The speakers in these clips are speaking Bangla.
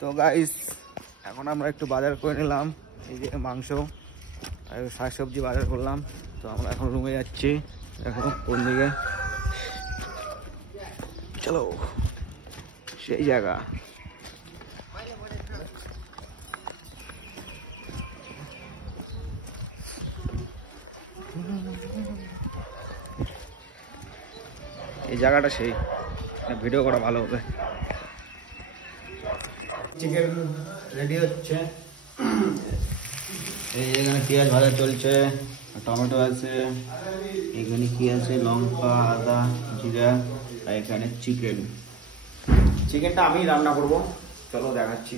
তো গাইস এখন আমরা একটু বাজার করে নিলাম, এই যে মাংস আর শাকসবজি বাজার করলাম। তো আমরা এখন রুমে যাচ্ছি, এখন কোন দিকে, চলো সেই জায়গা। এই জায়গাটা সেই ভিডিও করা ভালো হবে। চিকেন রেডি হচ্ছে, এই এখানে পেঁয়াজ ভাজা চলছে, টমেটো আছে, এখানে কি আছে, লঙ্কা, আদা, জিরা, আর এখানে চিকেনটা আমি রান্না করব, চলো দেখাচ্ছি।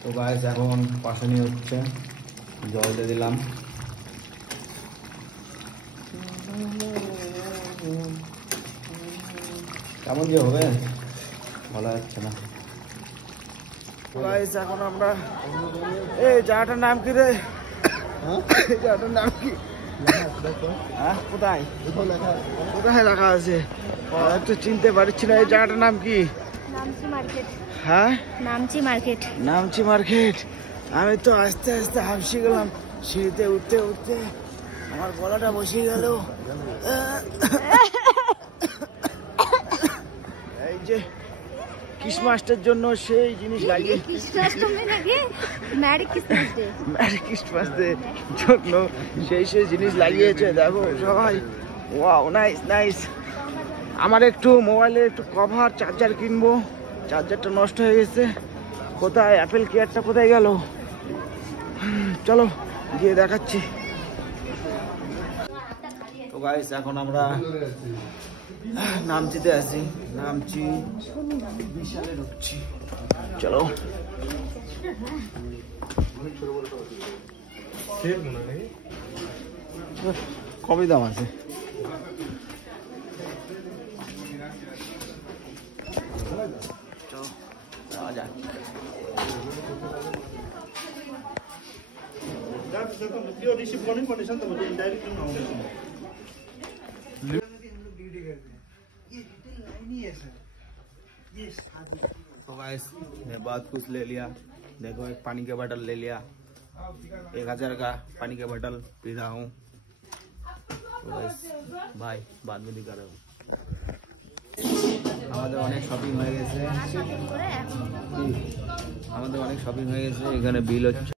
তো গাইস এখন কষানি হচ্ছে, জল দিয়ে দিলাম। কেমন যে হবে বলা যাচ্ছে না। গাইস এখন আমরা এই জায়গাটার নাম কি রে? এই জায়গাটার নাম কি? হ্যাঁ কোথায় কোথায় লেখা আছে? একটু চিনতে পারছি না। এই জায়গাটার নাম কি? হ্যাঁ নামচি মার্কেট। নামচি মার্কেট। আমি তো আস্তে আস্তে হাঁপসে গেলাম, সিঁড়িতে উঠতে উঠতে আমার গলাটা বসে গেল। এই যে ক্রিসমাসের জন্য সেই জিনিস লাগিয়ে, ম্যারি ক্রিসমাস ডে জন্য সেই সেই জিনিস লাগিয়েছে। দেখো সবাই, ওয়াও নাইস নাইস। আমার একটু মোবাইলের একটু কভার চার্জার কিনবো, চার্জারটা নষ্ট হয়ে গেছে। কোথায় অ্যাপেল কেয়ারটা কোথায় গেল? চলো গিয়ে দেখাচ্ছি। তো গাইস এখন আমরা নামচিতে আছি, নামচি বিশালে ঢুকছি, চলো। কবে দাম আছে? চলো যাওয়া যাক। तो गाइस मैं बहुत कुछ ले लिया, देखो एक पानी का बोतल ले लिया, 1000 का पानी का बोतल पी रहा हूँ। तो गाइस भाई बाद में दिखा रहा हूँ। আমাদের অনেক শপিং হয়ে গেছে, আমাদের অনেক শপিং হয়ে গেছে, এখানে বিল হচ্ছে।